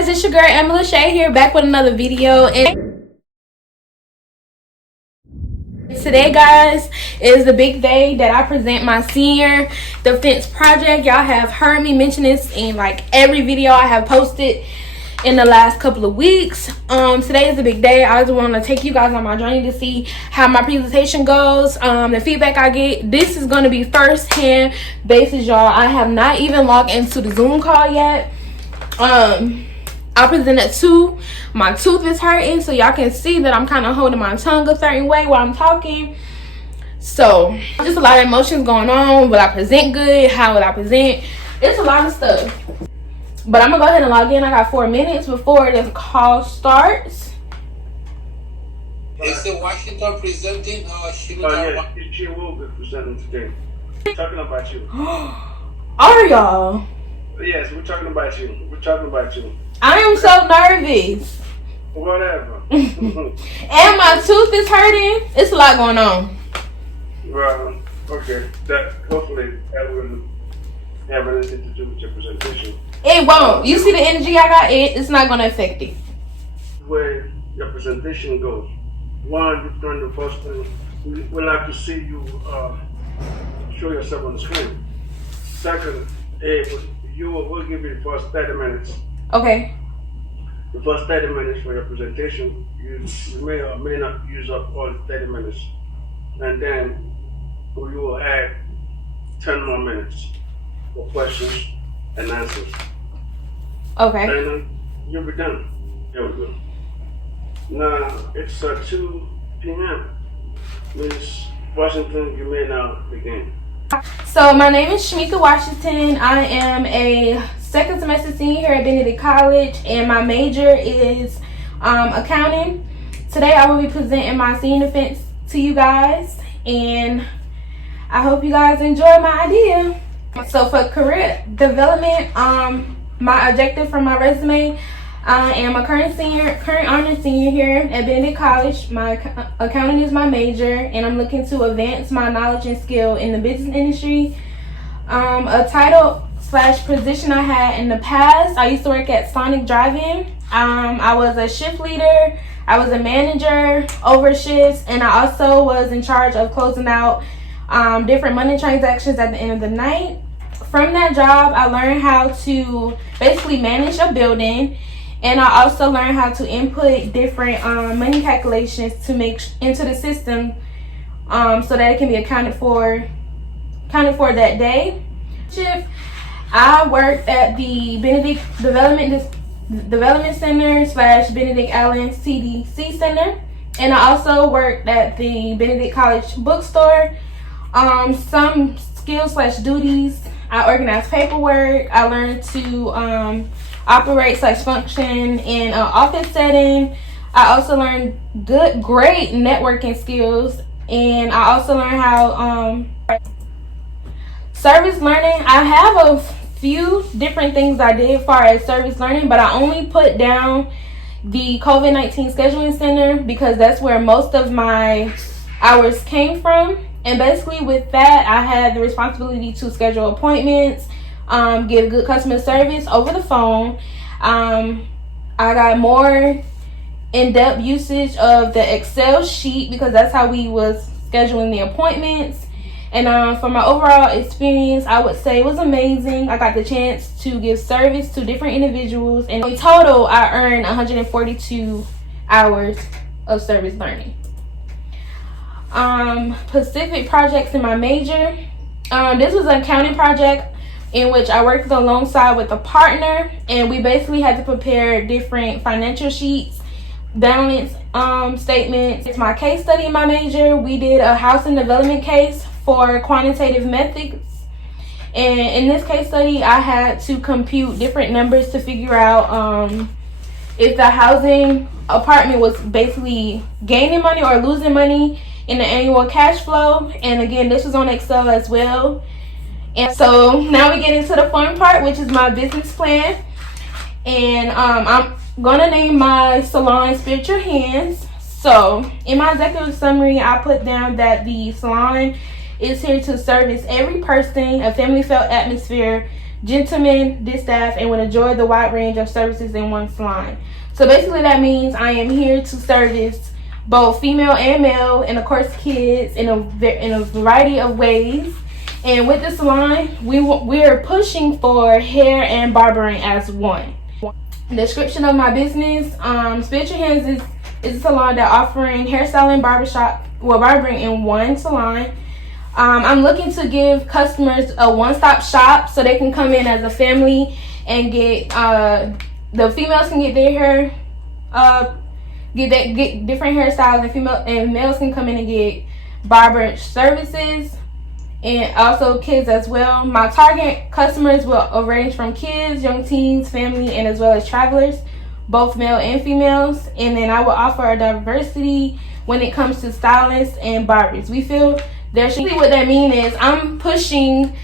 guys, it's your girl Emily Shay here, back with another video. And today, guys, is the big day that I present my senior defense project. Y'all have heard me mention this in like every video I have posted in the last couple of weeks. Today is the big day. I just want to take you guys on my journey to see how my presentation goes, the feedback I get. This is going to be first-hand basis, y'all. I have not even logged into the Zoom call yet. I presented to my tooth is hurting, so y'all can see that I'm kind of holding my tongue a certain way while I'm talking. So just a lot of emotions going on. Will I present good? How will I present? It's a lot of stuff. But I'm gonna go ahead and log in. I got 4 minutes before the call starts. Is the Washington presenting or she will yes, she will be presenting today. We're talking about you. Are y'all? Yes, we're talking about you. We're talking about you. I am so nervous. Whatever. And my tooth is hurting. It's a lot going on. Well, okay. That hopefully that will have anything to do with your presentation. It won't. You see the energy I got? It's not going to affect it. Where your presentation goes. One, during the first thing, we'll have to see you show yourself on the screen. Second, we'll give you the first 30 minutes. Okay. The first 30 minutes for your presentation, you may or may not use up all 30 minutes. And then you will add 10 more minutes for questions and answers. Okay. And you'll be done. There we go. Now, it's 2 p.m. Miss Washington, you may now begin. So my name is Shamika Washington. I am a second semester senior here at Benedict College, and my major is accounting. Today I will be presenting my senior defense to you guys, and I hope you guys enjoy my idea. So for career development, my objective from my resume, I am a current honor senior here at Benedict College. My accounting is my major, and I'm looking to advance my knowledge and skill in the business industry. A title / position I had in the past, I used to work at Sonic Drive-In. I was a shift leader, I was a manager over shifts, and I also was in charge of closing out different money transactions at the end of the night. From that job, I learned how to basically manage a building, and I also learned how to input different money calculations to make into the system so that it can be accounted for that day. I worked at the Benedict Development Center / Benedict Allen CDC Center, and I also worked at the Benedict College bookstore. Some skills / duties: I organized paperwork. I learned to operate / function in an office setting. I also learned great networking skills, and I also learned how service learning. I have a few different things I did as far as service learning, but I only put down the COVID-19 scheduling center because that's where most of my hours came from. And basically with that, I had the responsibility to schedule appointments, give good customer service over the phone. I got more in-depth usage of the Excel sheet because that's how we was scheduling the appointments. And for my overall experience, I would say it was amazing. I got the chance to give service to different individuals, and in total, I earned 142 hours of service learning. Specific projects in my major. This was an accounting project in which I worked alongside with a partner, and we basically had to prepare different financial sheets, balance statements. It's my case study in my major. We did a housing development case for quantitative methods, and in this case study I had to compute different numbers to figure out if the housing apartment was basically gaining money or losing money in the annual cash flow. And again, this was on Excel as well. And so now we get into the fun part, which is my business plan. And I'm gonna name my salon Spiritual Hands. So in my executive summary, I put down that the salon is here to service every person, a family felt atmosphere gentlemen, this staff, and would enjoy the wide range of services in one salon. So basically that means I am here to service both female and male, and of course kids, in a variety of ways. And with the salon, we are pushing for hair and barbering as one. Description of my business: Spiritual Hands is a salon that offering hairstyling, barbering in one salon. I'm looking to give customers a one-stop shop so they can come in as a family and get the females can get their hair get different hairstyles, and males can come in and get barber services, and also kids as well. My target customers will range from kids, young teens, family, and as well as travelers, both male and females. And then I will offer a diversity when it comes to stylists and barbers. We feel there should be, what that means is I'm pushing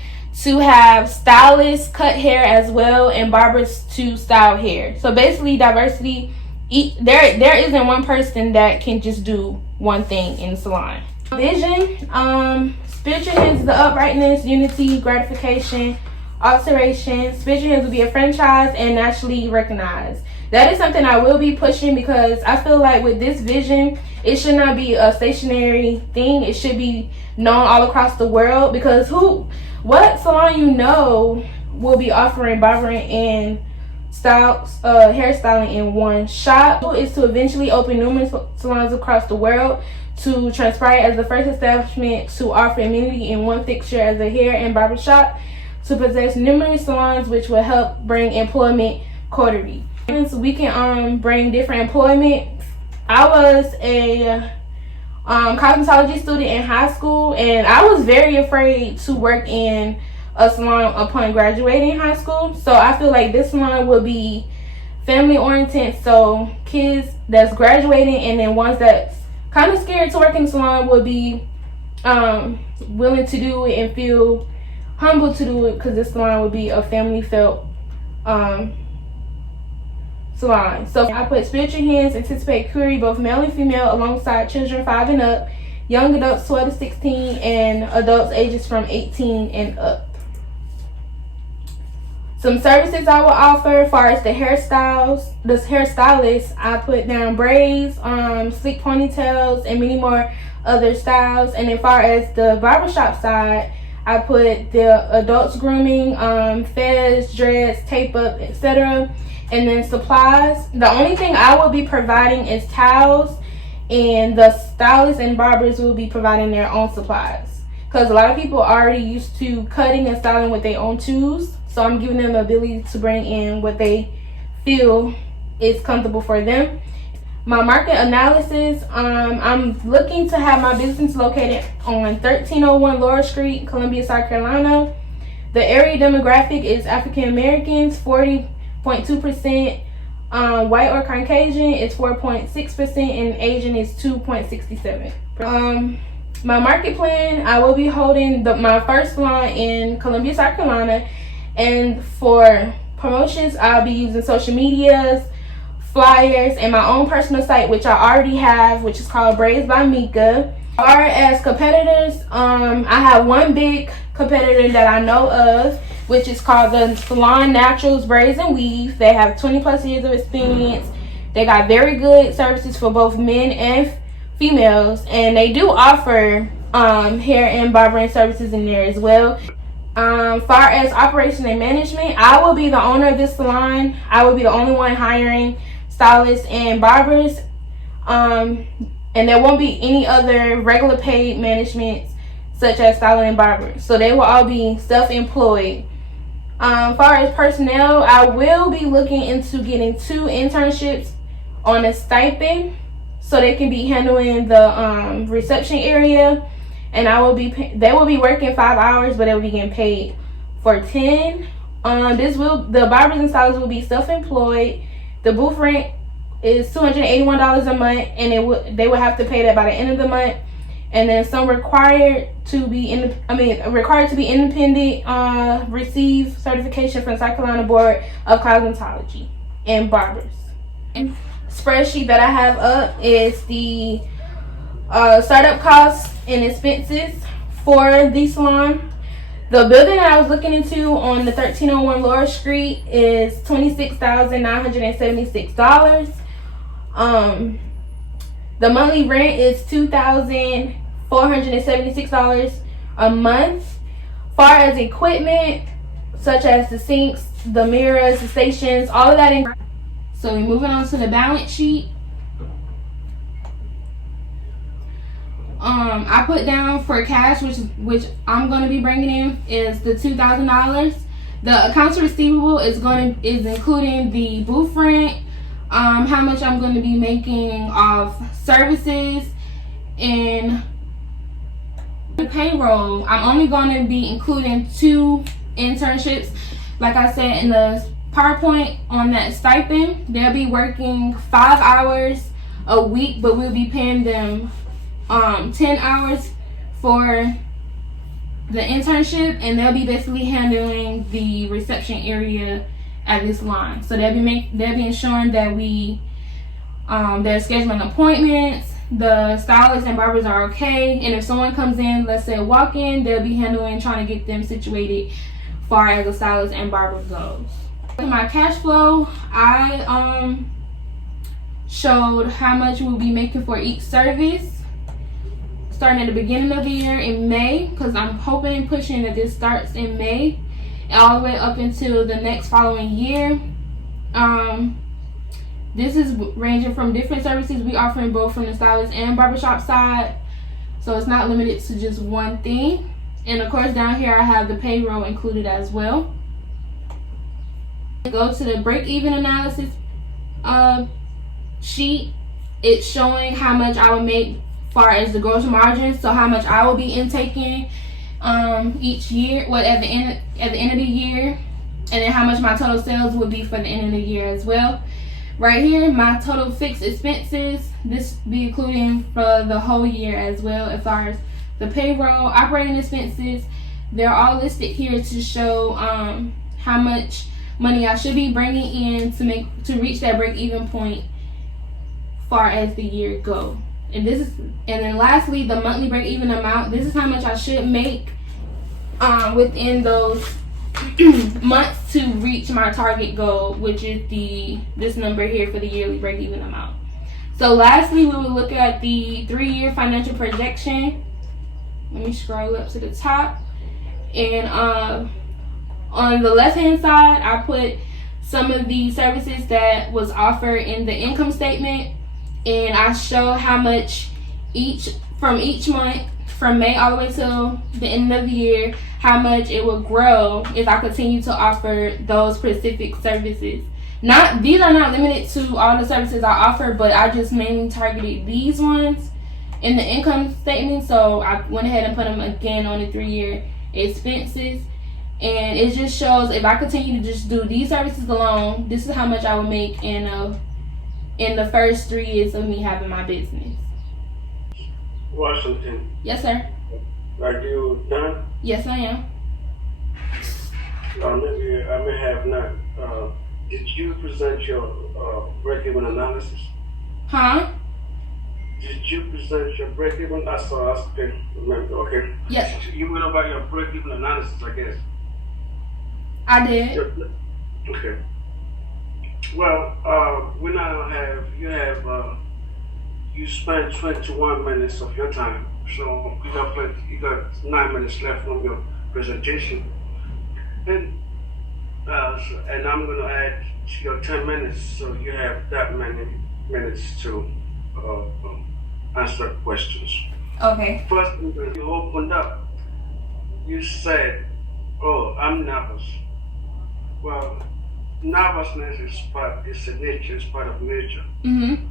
to have stylists cut hair as well and barbers to style hair. So basically diversity. There isn't one person that can just do one thing in the salon. Vision: Spiritual Hands is the uprightness, unity, gratification, alteration. Spiritual Hands will be a franchise and nationally recognized. That is something I will be pushing, because I feel like with this vision, it should not be a stationary thing. It should be known all across the world, because what salon will be offering barbering and hairstyling in one shop is to eventually open numerous salons across the world, to transpire as the first establishment to offer immunity in one fixture as a hair and barber shop, to possess numerous salons, which will help bring employment quarterly. So we can bring different employment. I was a cosmetology student in high school, and I was very afraid to work in a salon upon graduating high school. So I feel like this salon will be family oriented, so kids that's graduating and then ones that's kind of scared to work in the salon will be willing to do it and feel humble to do it, because this salon will be a family felt salon. So I put Spiritual Hands anticipate query both male and female alongside children 5 and up, young adults 12 to 16, and adults ages from 18 and up. Some services I will offer as far as the hairstylist, I put down braids, sleek ponytails, and many more other styles. And as far as the barbershop side, I put the adults grooming, fez, dreads, tape up, etc. And then supplies. The only thing I will be providing is towels, and the stylists and barbers will be providing their own supplies, because a lot of people are already used to cutting and styling with their own tools. So I'm giving them the ability to bring in what they feel is comfortable for them. My market analysis: I'm looking to have my business located on 1301 Laurel Street, Columbia, South Carolina. The area demographic is African Americans, 40.2%. White or Caucasian is 4.6%, and Asian is 2.67%. My market plan: I will be holding my first salon in Columbia, South Carolina. And for promotions, I'll be using social medias, flyers, and my own personal site, which I already have, which is called Braids by Mika. As far as competitors, I have one big competitor that I know of, which is called the Salon Naturals Braids and Weave. They have 20 plus years of experience. They got very good services for both men and females, and they do offer hair and barbering services in there as well. Far as operation and management, I will be the owner of this salon. I will be the only one hiring stylists and barbers, and there won't be any other regular paid management such as styling and barbers. So they will all be self-employed. Far as personnel, I will be looking into getting 2 internships on a stipend, so they can be handling the reception area. And they will be working 5 hours, but they will be getting paid for 10. The barbers and stylists will be self-employed. The booth rent is $281 a month, and they will have to pay that by the end of the month. And then some required to be independent, receive certification from South Carolina Board of Cosmetology and Barbers. And spreadsheet that I have up is the startup costs and expenses for the salon. The building that I was looking into on the 1301 Laura Street is $26,976. The monthly rent is $2,476 a month. Far as equipment, such as the sinks, the mirrors, the stations, all of that. So we're moving on to the balance sheet. I put down for cash, which I'm going to be bringing in, is the $2,000. The accounts receivable is including the booth rent, how much I'm going to be making off services, and the payroll. I'm only going to be including 2 internships. Like I said in the PowerPoint, on that stipend, they'll be working 5 hours a week, but we'll be paying them 10 hours for the internship, and they'll be basically handling the reception area at this line. So they'll be ensuring that they're scheduling appointments, the stylists and barbers are okay, and if someone comes in, let's say a walk-in, they'll be trying to get them situated far as the stylist and barber goes. In my cash flow, I showed how much we'll be making for each service, starting at the beginning of the year in May, because I'm hoping and pushing that this starts in May, all the way up until the next following year. This is ranging from different services we offering both from the stylist and barbershop side, so it's not limited to just one thing. And of course, down here I have the payroll included as well. Go to the break-even analysis sheet. It's showing how much I would make far as the gross margin, so how much I will be intaking each year, at the end of the year, and then how much my total sales would be for the end of the year as well. Right here, my total fixed expenses, this be including for the whole year as well. As far as the payroll, operating expenses, they're all listed here to show how much money I should be bringing in to reach that break-even point far as the year go. And then lastly, the monthly break-even amount. This is how much I should make within those months to reach my target goal, which is this number here for the yearly break-even amount. So lastly, we will look at the 3-year financial projection. Let me scroll up to the top, and on the left-hand side, I put some of the services that was offered in the income statement, and I show how much each month, from May all the way till the end of the year, how much it will grow if I continue to offer those specific services. These are not limited to all the services I offer, but I just mainly targeted these ones in the income statement, so I went ahead and put them again on the 3-year expenses. And it just shows if I continue to just do these services alone, this is how much I will make in the first 3 years of me having my business. Washington. Yes, sir. Are you done? Yes, I am. Maybe I may have not. Did you present your break-even analysis? Huh? Did you present your break-even? I saw. Okay, remember. Okay. Yes. You went over your break-even analysis, I guess. I did. Okay. Well, we now you spent 21 minutes of your time, so you got 9 minutes left from your presentation, and I'm going to add your 10 minutes, so you have that many minutes to answer questions. Okay. First, when you opened up, you said, "Oh, I'm nervous." Well, nervousness is a nature, it's part of nature. Mm-hmm.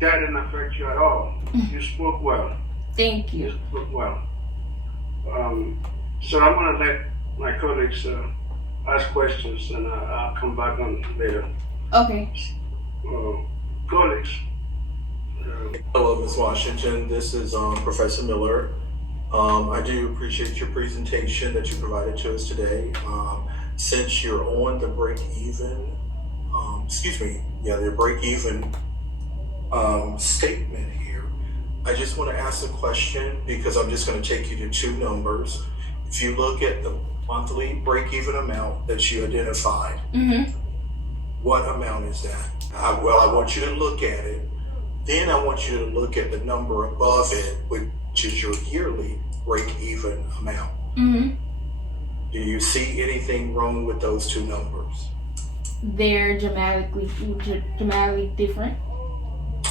That didn't affect you at all. You spoke well. Thank you. You spoke well. So I'm going to let my colleagues ask questions, and I'll come back on later. Okay. Colleagues. Hello, Ms. Washington. This is Professor Miller. I do appreciate your presentation that you provided to us today. Since you're on the break-even, the break-even statement here, I just want to ask a question because I'm just going to take you to 2 numbers. if you look at the monthly break-even amount that you identified, what amount is that? Well, I want you to look at it. Then I want you to look at the number above it, which is your yearly break-even amount. Do you see anything wrong with those two numbers? They're dramatically different.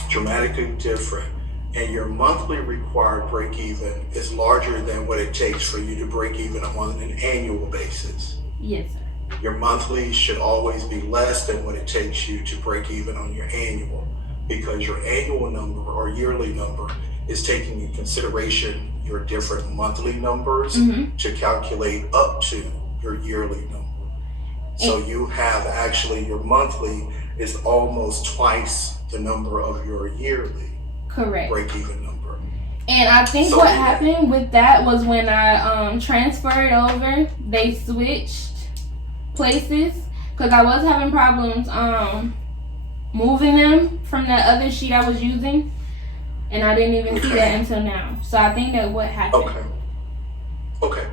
Dramatically different. And your monthly required break-even is larger than what it takes for you to break even on an annual basis. Yes, sir. Your monthly should always be less than what it takes you to break even on your annual, because your annual number or yearly number is taking in consideration your different monthly numbers to calculate up to your yearly number. So you have actually, your monthly is almost twice the number of your yearly break-even number. And I think what happened with that was when I transferred over, they switched places, because I was having problems moving them from that other sheet I was using, and I didn't even see that until now. So I think that what happened. Okay.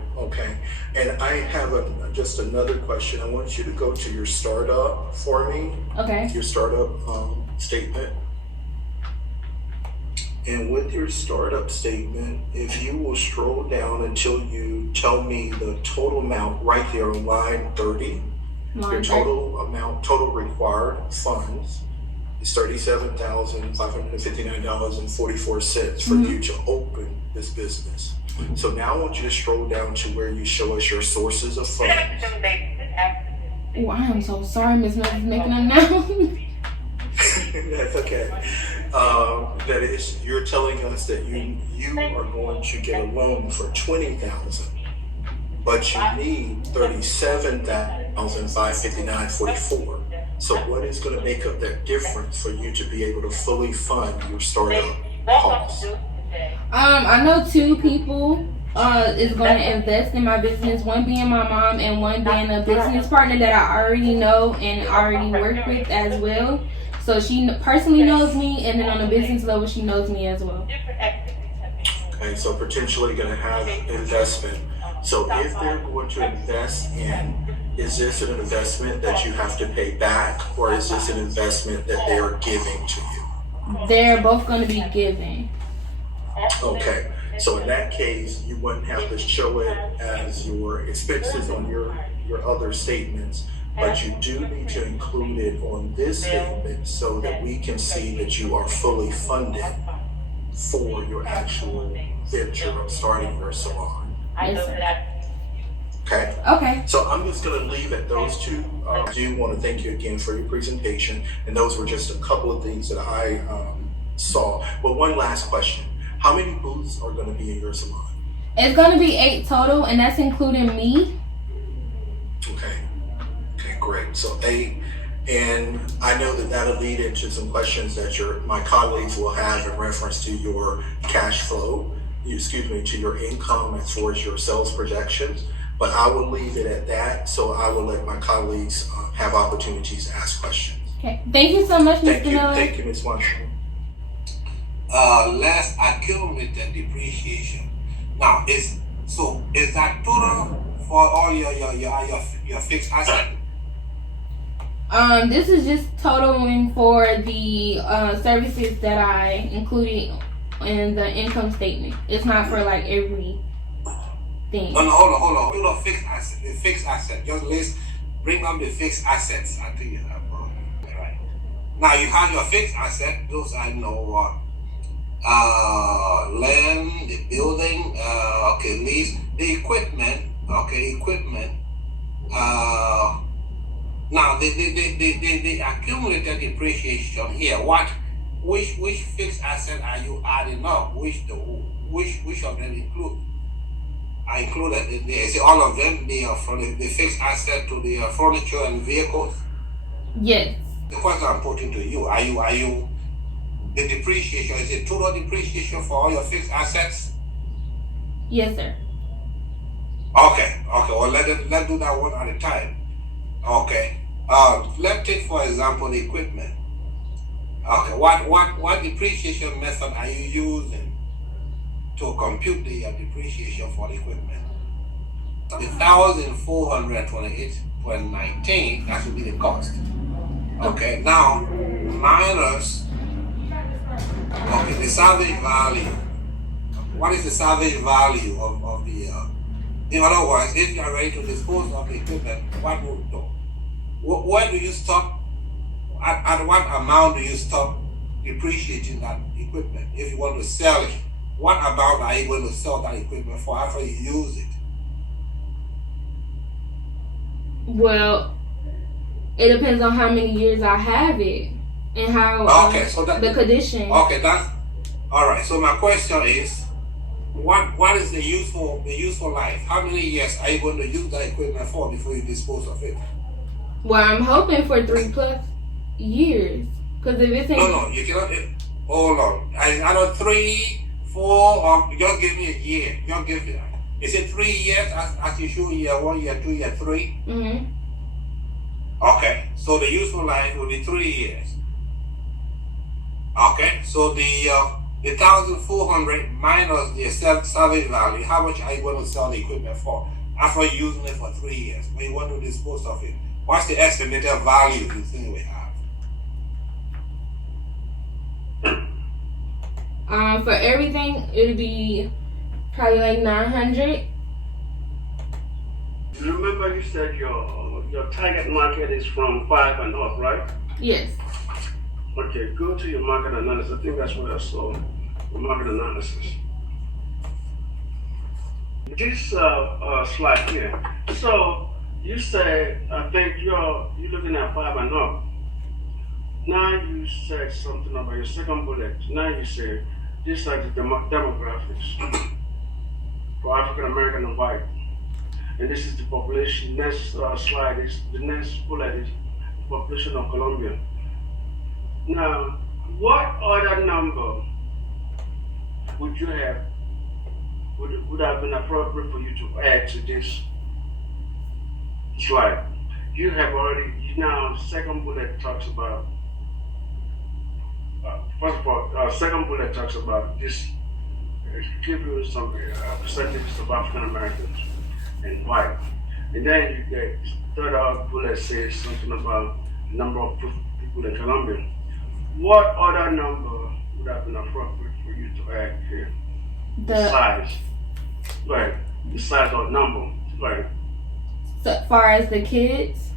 And I have just another question. I want you to go to your startup for me. Okay. Your startup statement. And with your startup statement, if you will scroll down until you tell me the total amount right there on line 30, your total amount, total required funds is $37,559.44 for you to open this business. So now I want you to scroll down to where you show us your sources of funds. Oh, I am so sorry, Ms. Mills is making a note. That's okay. That is, you're telling us that you are going to get a loan for $20,000, but you need $37,559.44. So what is going to make up that difference for you to be able to fully fund your startup costs? I know two people is going to invest in my business, one being my mom and one being a business partner that I already know and already work with as well. So she personally knows me, and then on a business level, she knows me as well. Okay, so potentially going to have investment. So if they're going to invest in, is this an investment that you have to pay back, or is this an investment that they are giving to you? They're both going to be giving. Okay, so in that case, you wouldn't have to show it as your expenses on your other statements, but you do need to include it on this statement so that we can see that you are fully funded for your actual venture of starting your salon. Yes, sir. Okay. So I'm just going to leave at those two. I do want to thank you again for your presentation, and those were just a couple of things that I saw. But one last question. How many booths are going to be in your salon? It's going to be 8 total, and that's including me. Okay, great. So 8, and I know that that'll lead into some questions that my colleagues will have in reference to your cash flow, to your income as far as your sales projections. But I will leave it at that, so I will let my colleagues have opportunities to ask questions. Okay. Thank you so much, Mr. Miller. Thank you, Ms. Marshall. Less accumulated depreciation. Now, is that total for all your fixed asset? This is just totaling for the services that I included in the income statement. It's not for like every thing. No, hold on. Total fixed asset. Just bring up the fixed assets. I think right. Now you have your fixed asset. Those I know. Land, the building, lease, the equipment, now the accumulated depreciation here, which fixed asset are you adding up? Which of them are included? Is it all of them? From the fixed asset to the furniture and vehicles? Yes. The question I'm putting to you, are you the depreciation, is it total depreciation for all your fixed assets? Yes, sir. Okay. Well, let's do that one at a time. Okay. Let's take for example the equipment. Okay. What depreciation method are you using to compute the depreciation for the equipment? $1,428.19. That would be the cost. Okay, now minus the salvage value. What is the salvage value of the? In other words, if you are ready to dispose of the equipment, what would do? Where do you stop? At what amount do you stop depreciating that equipment? If you want to sell it, what amount are you going to sell that equipment for after you use it? Well, it depends on how many years I have it and how the condition. Okay, that's all right. So my question is, what is the useful life? How many years are you going to use that equipment for before you dispose of it? Well, I'm hoping for 3+ years. Because if it's no, you cannot. Hold on. I don't 3, 4, or just give me a year. Just give me. Is it 3 years as you show year 1, year 2, year 3? Mm-hmm. Okay, so the useful life will be 3 years. Okay, so the 1,400 minus the salvage value, how much are you going to sell the equipment for after using it for 3 years? When you want to dispose of it, what's the estimated value you think we have? For everything, it'll be probably like 900. Remember, you said your target market is from 5 and up, right? Yes. Okay, go to your market analysis. I think that's what I saw. The market analysis. This slide here. So you say, I think you're looking at 5 and up. Now you said something about your second bullet. Now you say these are the demographics for African American and white. And this is the population. Next slide is the next bullet is the population of Colombia. Now, what other number would you have would have been appropriate for you to add to this slide? You have already now. Second bullet talks about. First of all, second bullet talks about this. Give you some percentages of African Americans and white, and then you get third bullet says something about the number of people in Colombia. What other number would have been appropriate for you to add here? The size, right? The size or number, right? So as far as the kids.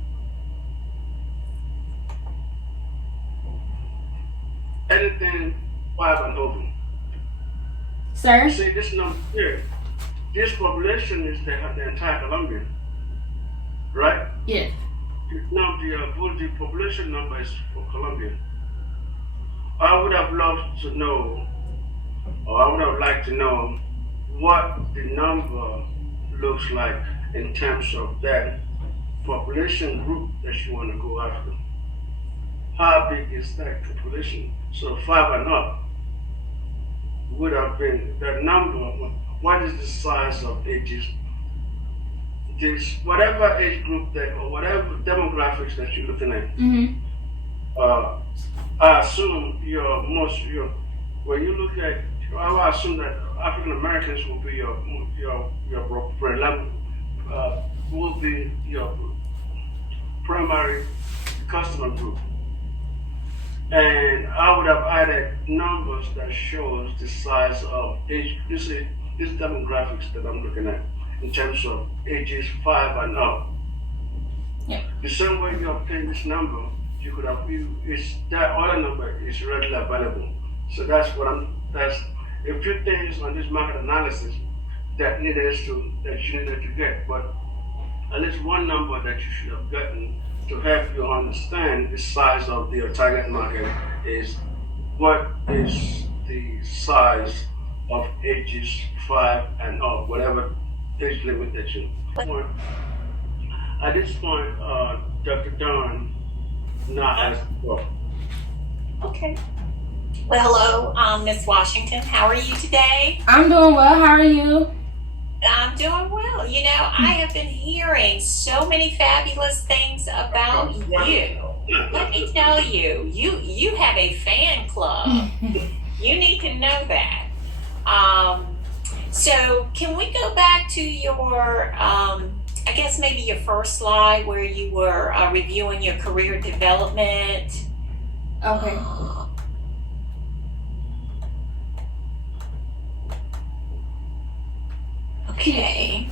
Anything 5 and over. Sir? See this number here. This population is the entire Colombia, right? Yes. Now the population number is for Colombia. I would have loved to know, or I would have liked to know, what the number looks like in terms of that population group that you want to go after. How big is that population? So 5 and up would have been the number. What is the size of ages? This whatever age group that or whatever demographics that you're looking at. Mm-hmm. I assume when you look at, I assume that African Americans will be your will be your primary customer group. And I would have added numbers that shows the size of age. This demographics that I'm looking at in terms of ages 5 and up. Yeah. The same way you obtain this number, you could have that other number is readily available. So that's a few things on this market analysis that you needed to get, but at least one number that you should have gotten to help you understand the size of your target market is what is the size of ages 5 and up, whatever age limit that you want. At this point, Dr. Dunn now has the floor. Okay. Well, hello, Ms. Washington. How are you today? I'm doing well. How are you? I'm doing well. You know, I have been hearing so many fabulous things about you. Let me tell you, you have a fan club. You need to know that. So can we go back to your, I guess maybe your first slide where you were reviewing your career development? Okay. Okay.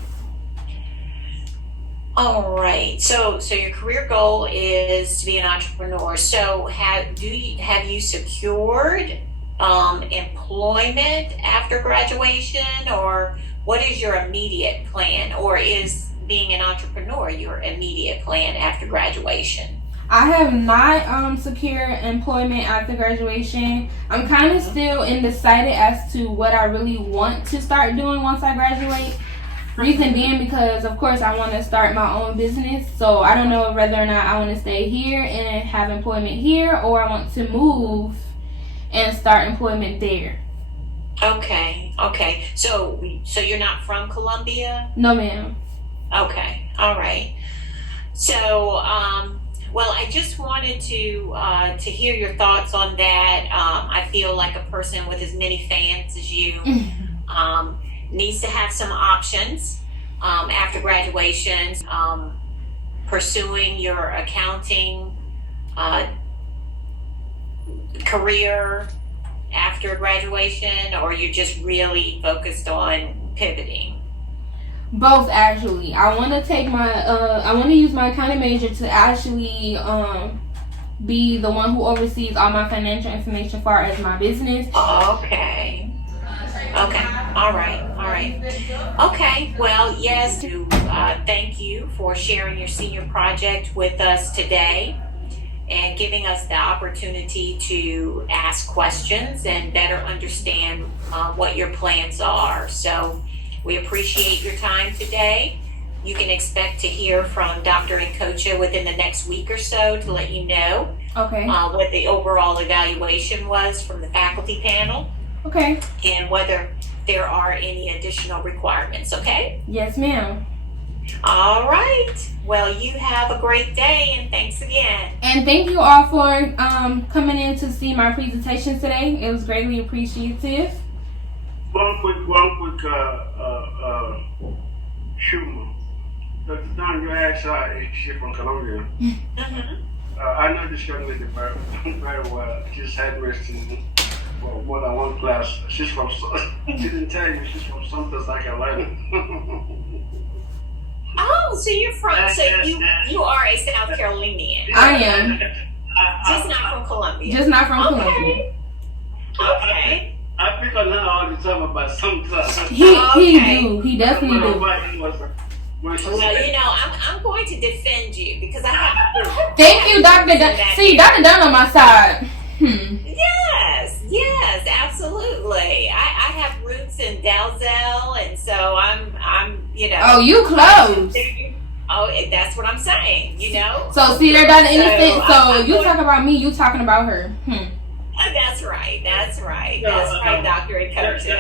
All right. So your career goal is to be an entrepreneur. So have you secured employment after graduation, or what is your immediate plan, or is being an entrepreneur your immediate plan after graduation? I have not secured employment after graduation. I'm kind of still undecided as to what I really want to start doing once I graduate. Reason being because, of course, I want to start my own business. So I don't know whether or not I want to stay here and have employment here, or I want to move and start employment there. Okay. So you're not from Columbia? No, ma'am. Okay. All right. So, well, I just wanted to hear your thoughts on that. I feel like a person with as many fans as you needs to have some options after graduation. Pursuing your accounting career after graduation, or you're just really focused on pivoting? Both, actually. I want to take my I want to use my accounting major to actually be the one who oversees all my financial information as far as my business. Okay. All right. Okay. Well, yes. Thank you for sharing your senior project with us today and giving us the opportunity to ask questions and better understand what your plans are. So we appreciate your time today. You can expect to hear from Dr. Nkocha within the next week or so to let you know Okay. what the overall evaluation was from the faculty panel Okay. and whether there are any additional requirements, okay? Yes, ma'am. All right. Well, you have a great day, and thanks again. And thank you all for coming in to see my presentation today. It was greatly appreciative. One quick humor. Dr. Don, you asked is she from Colombia? I know this young lady very well. She's had me for more than one class. She's from, she didn't tell you, she's from something South Carolina. Oh, so you're from, you are a South Carolinian. I am. Just not from Columbia. Just not from Columbia. Okay. I pick on her all the time about something. He definitely do. Well, I'm going to defend you because I have. Thank you, Dr. Dunn. See, Dr. Dunn on my side. Yes, absolutely. I have roots in Dalzell, and so I'm. Oh, you close. Oh, that's what I'm saying. So see, they're Dr. Innocent. So you talk about me, you talking about her. That's right. That's right, Dr. Nkocha.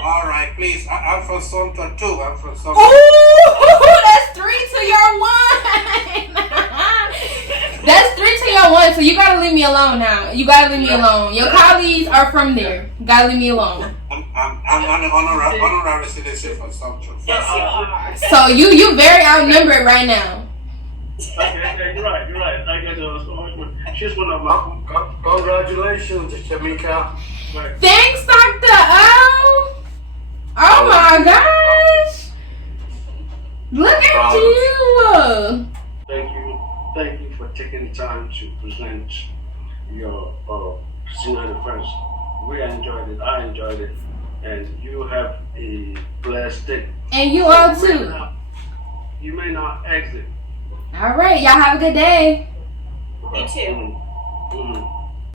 All right, please. I'm from Sumter too. I'm from Sumter. Ooh, that's 3 to your 1. That's 3 to your 1. So you gotta leave me alone now. You gotta leave me alone. Your colleagues are from there. You gotta leave me alone. I'm an honorary citizen from Sumter. Yes, you are. So you very outnumbered right now. Okay, you're right. I guess she's one of my. Congratulations, Shamika. Right. Thanks, Dr. O. Oh my gosh. Look at you. Thank you for taking the time to present your senior defense. We enjoyed it. I enjoyed it. And you have a blessed day. And you all too. You may not exit. All right. Y'all have a good day. You too. Mm-hmm.